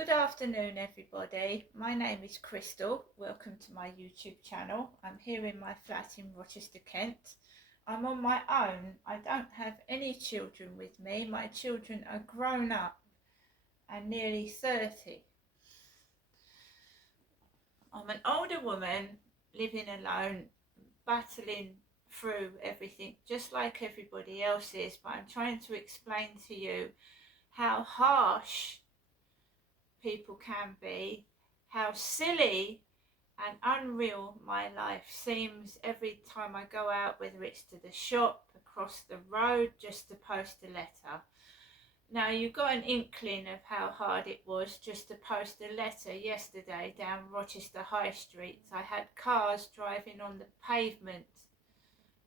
Good afternoon, everybody. My name is Crystal. Welcome to my YouTube channel. I'm here in my flat in Rochester, Kent. I'm on my own. I don't have any children with me. My children are grown up and nearly 30. I'm an older woman living alone, battling through everything just like everybody else is, but I'm trying to explain to you how harsh people can be, how silly and unreal my life seems every time I go out, whether it's to the shop, across the road, just to post a letter. Now you've got an inkling of how hard it was just to post a letter yesterday down Rochester High Street. I had cars driving on the pavement,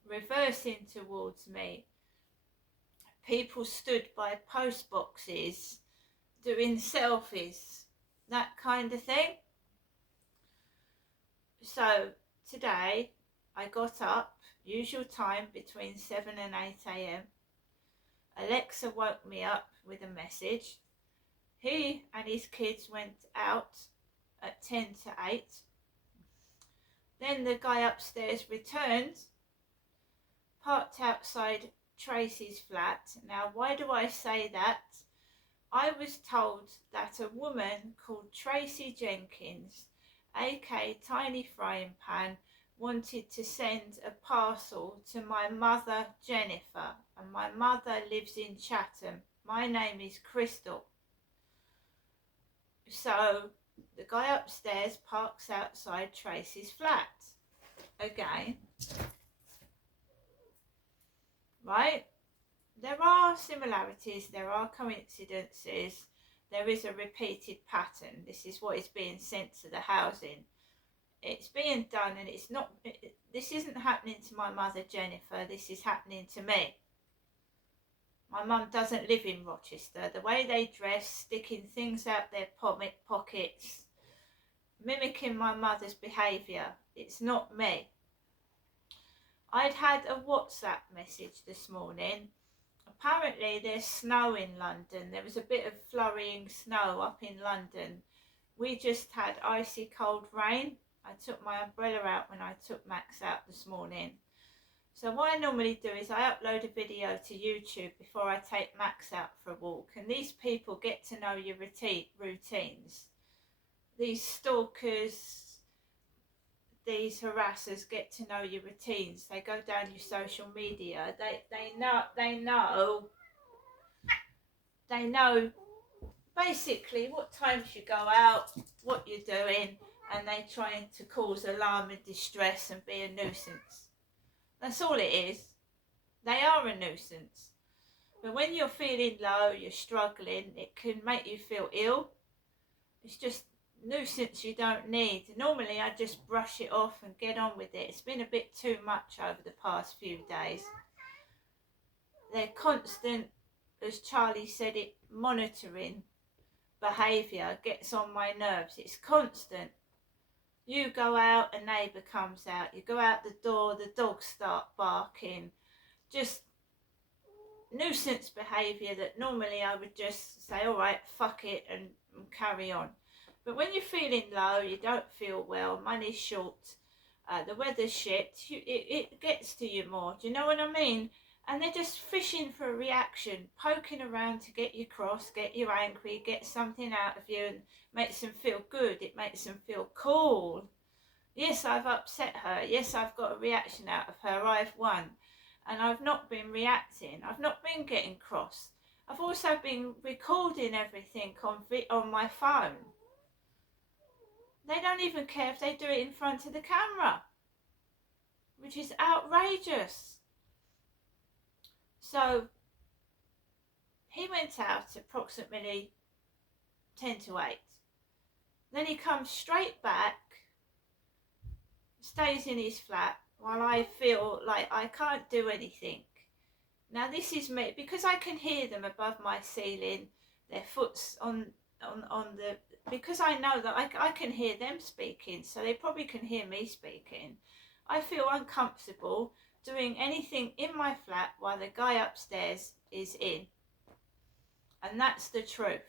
reversing towards me. People stood by post boxes doing selfies, that kind of thing. So today I got up, usual time, between 7 and 8 a.m. Alexa woke me up with a message. He and his kids went out at 10 to 8. Then the guy upstairs returned, parked outside Tracy's flat. Now, why do I say that? I was told that a woman called Tracy Jenkins, aka Tiny Frying Pan, wanted to send a parcel to my mother Jennifer, and my mother lives in Chatham. My name is Crystal. So the guy upstairs parks outside Tracy's flat again, right? There are similarities, there are coincidences, there is a repeated pattern. This is what is being sent to the housing. It's being done, and it's not, this isn't happening to my mother Jennifer, this is happening to me. My mum doesn't live in Rochester. The way they dress, sticking things out their pockets, mimicking my mother's behaviour, it's not me. I'd had a WhatsApp message this morning. Apparently there's snow in London. There was a bit of flurrying snow up in London. We just had icy cold rain. I took my umbrella out when I took Max out this morning. So what I normally do is I upload a video to YouTube before I take Max out for a walk. And these people get to know your routines. These stalkers, these harassers get to know your routines. They go down your social media. They know basically what times you go out, what you're doing, and they trying to cause alarm and distress and be a nuisance. That's all it is. They are a nuisance. But when you're feeling low, you're struggling, it can make you feel ill. It's just nuisance you don't need. Normally I just brush it off and get on with it. It's been a bit too much over the past few days. They're constant, as Charlie said it, monitoring behaviour gets on my nerves. It's constant. You go out, a neighbour comes out. You go out the door, the dogs start barking. Just nuisance behaviour that normally I would just say, all right, fuck it, and carry on. But when you're feeling low, you don't feel well, money's short, the weather's shit, it gets to you more. Do you know what I mean? And they're just fishing for a reaction, poking around to get you cross, get you angry, get something out of you, and makes them feel good. It makes them feel cool. Yes, I've upset her. Yes, I've got a reaction out of her. I've won. And I've not been reacting. I've not been getting cross. I've also been recording everything on my phone. They don't even care if they do it in front of the camera, which is outrageous. So he went out approximately 10 to 8. Then he comes straight back, stays in his flat while I feel like I can't do anything. Now this is me, because I can hear them above my ceiling, their foot's on the, because I know that I can hear them speaking, so they probably can hear me speaking. I feel uncomfortable doing anything in my flat while the guy upstairs is in. And that's the truth.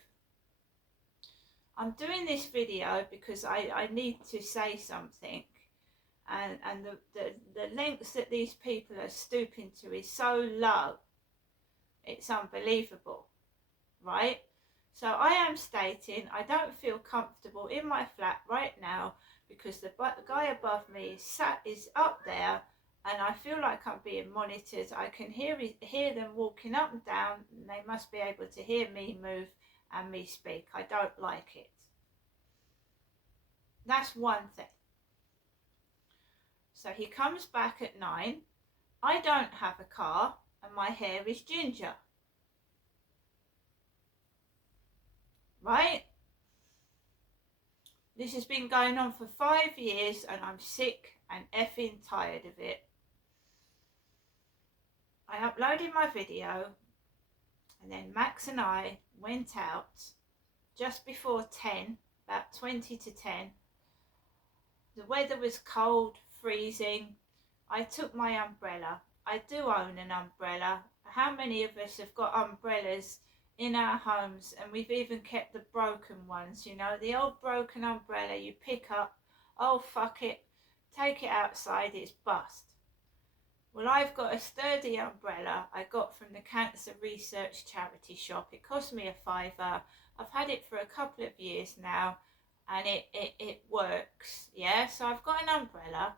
I'm doing this video because I need to say something, and the lengths that these people are stooping to is so low, it's unbelievable, right? So I am stating I don't feel comfortable in my flat right now because the guy above me is up there, and I feel like I'm being monitored. I can hear them walking up and down, and they must be able to hear me move and me speak. I don't like it. That's one thing. So he comes back at 9. I don't have a car and my hair is ginger. Right? This has been going on for 5 years and I'm sick and effing tired of it. I uploaded my video and then Max and I went out just before 10, about 20 to 10. The weather was cold, freezing. I took my umbrella. I do own an umbrella. How many of us have got umbrellas in our homes, and we've even kept the broken ones, you know, the old broken umbrella you pick up, oh fuck it, take it outside, it's bust. Well, I've got a sturdy umbrella I got from the Cancer Research charity shop. It cost me a £5. I've had it for a couple of years now, and it works, yeah. So I've got an umbrella,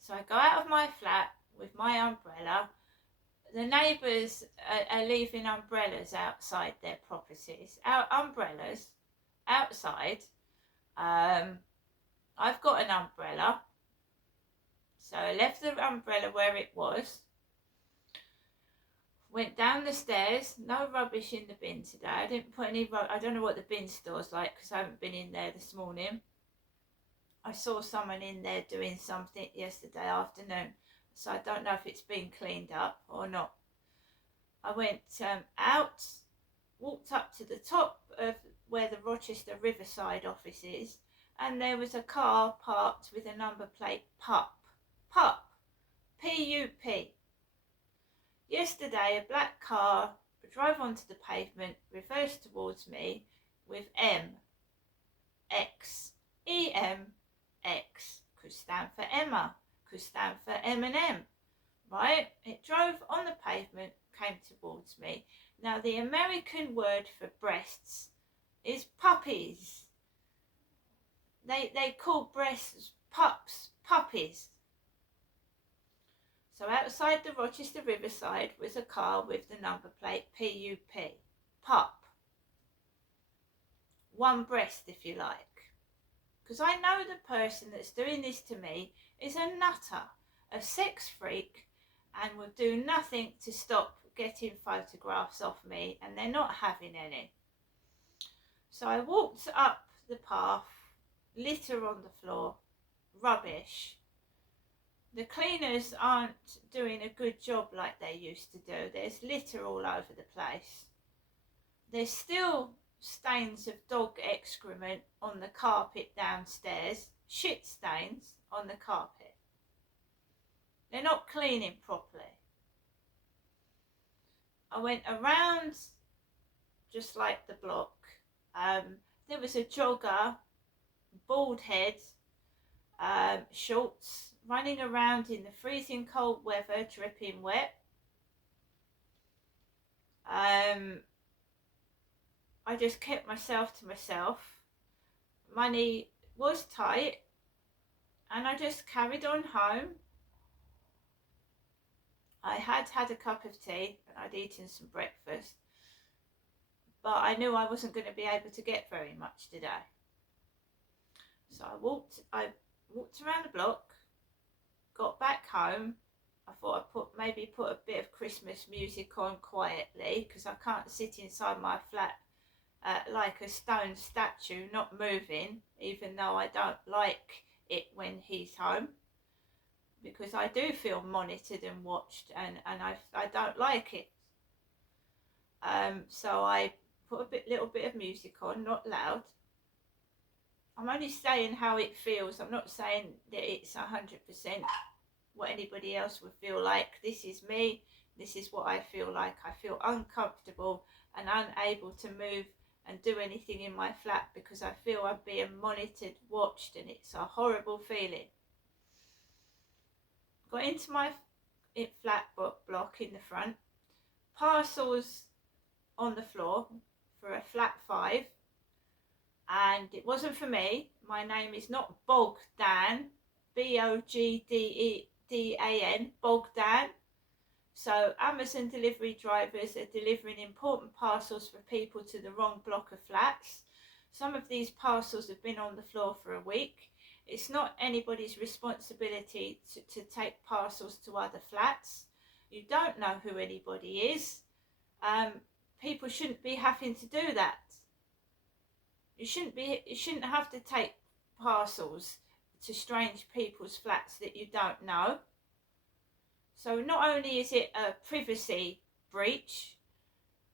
so I go out of my flat with my umbrella. The neighbours are leaving umbrellas outside their properties. Our umbrellas outside. I've got an umbrella, so I left the umbrella where it was. Went down the stairs. No rubbish in the bin today. I didn't put any. I don't know what the bin store's like because I haven't been in there this morning. I saw someone in there doing something yesterday afternoon, so I don't know if it's been cleaned up or not. I went out, walked up to the top of where the Rochester Riverside office is, and there was a car parked with a number plate PUP, P-U-P. Yesterday, a black car drove onto the pavement, reversed towards me with M-X, E-M-X, could stand for Emma, could stand for M&M, right? It drove on the pavement, came towards me. Now, the American word for breasts is puppies. They call breasts pups, puppies. So outside the Rochester Riverside was a car with the number plate P-U-P, pup. One breast, if you like. Because I know the person that's doing this to me is a nutter, a sex freak, and will do nothing to stop getting photographs of me, and they're not having any. So I walked up the path, litter on the floor, rubbish. The cleaners aren't doing a good job like they used to do. There's litter all over the place. There's still stains of dog excrement on the carpet downstairs, shit stains on the carpet. They're not cleaning properly. I went around just like the block. There was a jogger, bald head, shorts, running around in the freezing cold weather, dripping wet. I just kept myself to myself. Money was tight, and I just carried on home. I had had a cup of tea and I'd eaten some breakfast, but I knew I wasn't going to be able to get very much today. So I walked around the block, got back home. I thought I'd maybe put a bit of Christmas music on quietly, because I can't sit inside my flat like a stone statue, not moving, even though I don't like it when he's home, because I do feel monitored and watched, and I don't like it. So I put a little bit of music on, not loud. I'm only saying how it feels. I'm not saying that it's 100% what anybody else would feel like. This is me. This is what I feel like. I feel uncomfortable and unable to move and do anything in my flat because I feel I'm being monitored, watched, and it's a horrible feeling. Got into my flat block in the front, parcels on the floor for a flat 5, and it wasn't for me. My name is not Bogdan, Bogdan, Bogdan. So Amazon delivery drivers are delivering important parcels for people to the wrong block of flats. Some of these parcels have been on the floor for a week. It's not anybody's responsibility to take parcels to other flats. You don't know who anybody is. People shouldn't be having to do that. You shouldn't have to take parcels to strange people's flats that you don't know. So not only is it a privacy breach,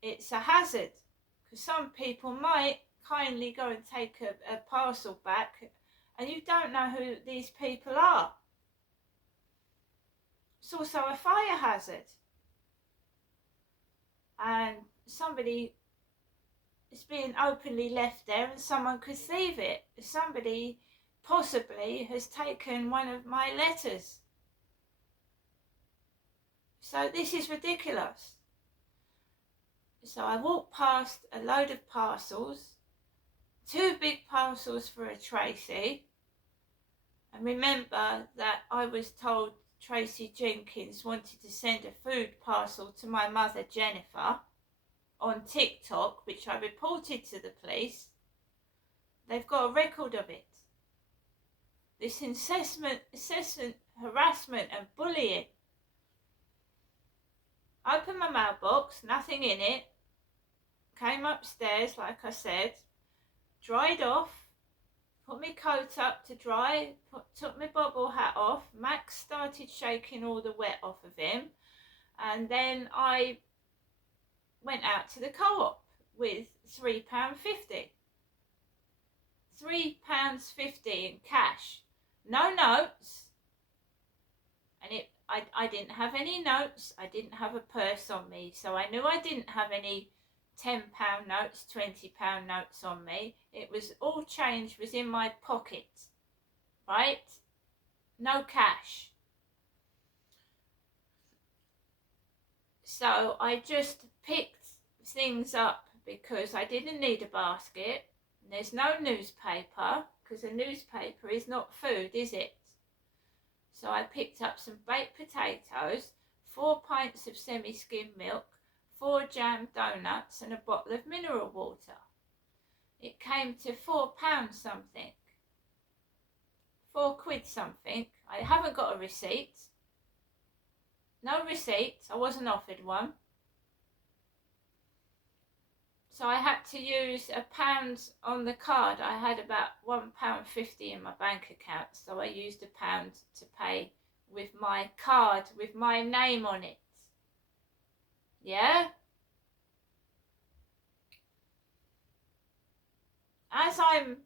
it's a hazard, because some people might kindly go and take a parcel back and you don't know who these people are. It's also a fire hazard, and somebody is being openly left there and someone could thieve it. Somebody possibly has taken one of my letters. So this is ridiculous. So I walked past a load of parcels, 2 big parcels for a Tracy. And remember that I was told Tracy Jenkins wanted to send a food parcel to my mother Jennifer on TikTok, which I reported to the police. They've got a record of it. This incessant harassment and bullying. Opened my mailbox, nothing in it. Came upstairs, like I said, dried off, put my coat up to dry, took my bobble hat off. Max started shaking all the wet off of him, and then I went out to the co-op with £3.50. £3.50 in cash. No notes. And I didn't have any notes. I didn't have a purse on me, so I knew I didn't have any £10 notes, £20 notes on me. It was all change was in my pocket, right? No cash. So I just picked things up because I didn't need a basket. There's no newspaper, because a newspaper is not food, is it? So I picked up some baked potatoes, 4 pints of semi-skimmed milk, 4 jam donuts and a bottle of mineral water. It came to £4 something. £4 something. I haven't got a receipt. No receipt. I wasn't offered one. So I had to use £1 on the card. I had about £1.50 in my bank account, so I used £1 to pay with my card with my name on it. Yeah? As I'm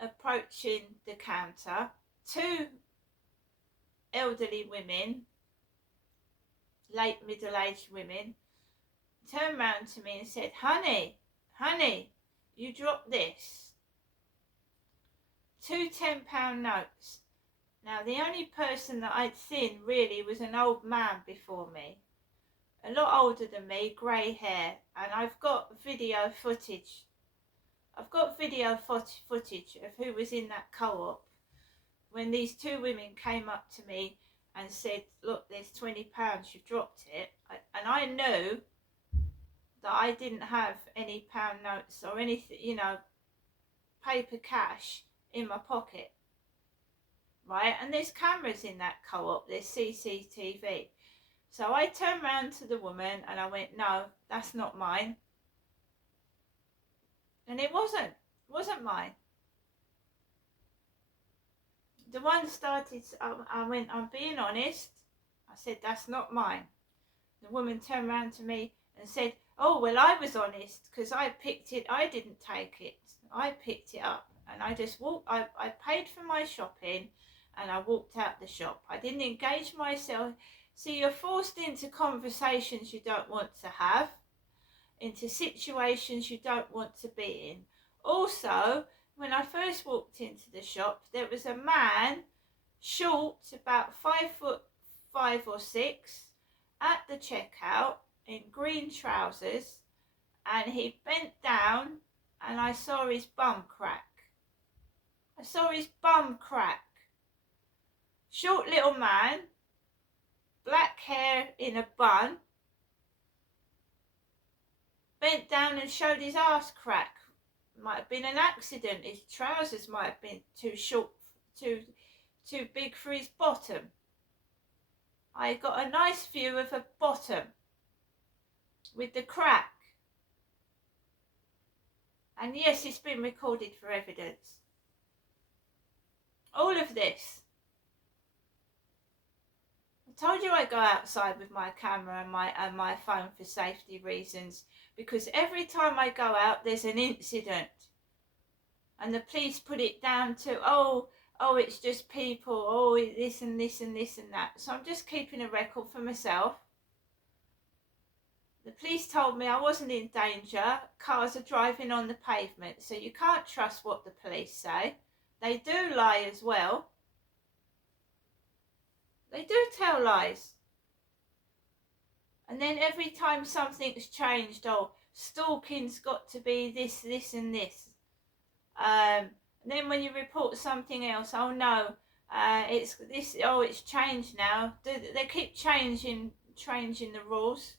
approaching the counter, 2 elderly women, late middle-aged women, turned round to me and said, honey, you dropped this. 2 £10 notes. Now, the only person that I'd seen really was an old man before me, a lot older than me, grey hair, and I've got video footage. I've got video footage of who was in that co-op when these 2 women came up to me and said, look, there's £20, you've dropped it. And I knew that I didn't have any pound notes or anything, paper cash in my pocket, right? And there's cameras in that co-op, there's CCTV. So I turned round to the woman and I went, no, that's not mine. And it wasn't mine. The one started, I went, I'm being honest. I said, that's not mine. The woman turned round to me and said, oh, well, I was honest because I picked it. I didn't take it. I picked it up and I just walked. I paid for my shopping and I walked out the shop. I didn't engage myself. See, you're forced into conversations you don't want to have. into situations you don't want to be in. Also, when I first walked into the shop, there was a man, short, about 5'5" or 6", at the checkout in green trousers, and he bent down and I saw his bum crack. I saw his bum crack. Short little man, black hair in a bun, bent down and showed his ass crack. Might have been an accident. His trousers might have been too short, too big for his bottom. I got a nice view of a bottom with the crack. And yes, it's been recorded for evidence. All of this. I told you I go outside with my camera and my phone for safety reasons, because every time I go out there's an incident. And the police put it down to, oh, it's just people, oh, this and this and this and that. So I'm just keeping a record for myself. The police told me I wasn't in danger. Cars are driving on the pavement, so you can't trust what the police say. They do lie as well. They do tell lies. And then every time something's changed, oh, stalking's got to be this, this and this. And then when you report something else, oh no, it's this, oh, it's changed now. They keep changing the rules.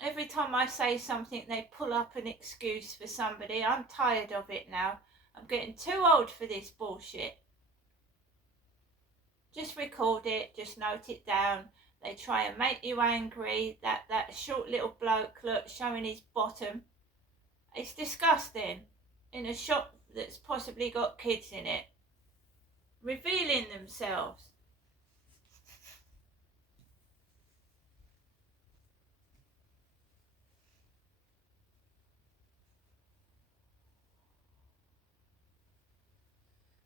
Every time I say something, they pull up an excuse for somebody. I'm tired of it now. I'm getting too old for this bullshit. Just record it, just note it down. They try and make you angry. That short little bloke, look, showing his bottom. It's disgusting. In a shop that's possibly got kids in it. Revealing themselves.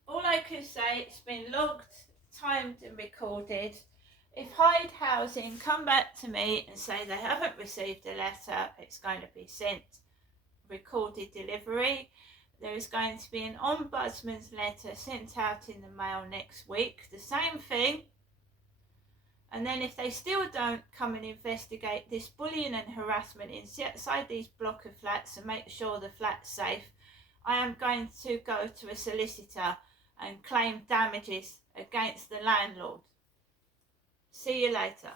All I can say, it's been logged, timed and recorded. If Hyde Housing come back to me and say they haven't received a letter, it's going to be sent recorded delivery. There is going to be an ombudsman's letter sent out in the mail next week, the same thing. And then if they still don't come and investigate this bullying and harassment inside these block of flats and make sure the flat's safe, I am going to go to a solicitor and claim damages against the landlord. See you later.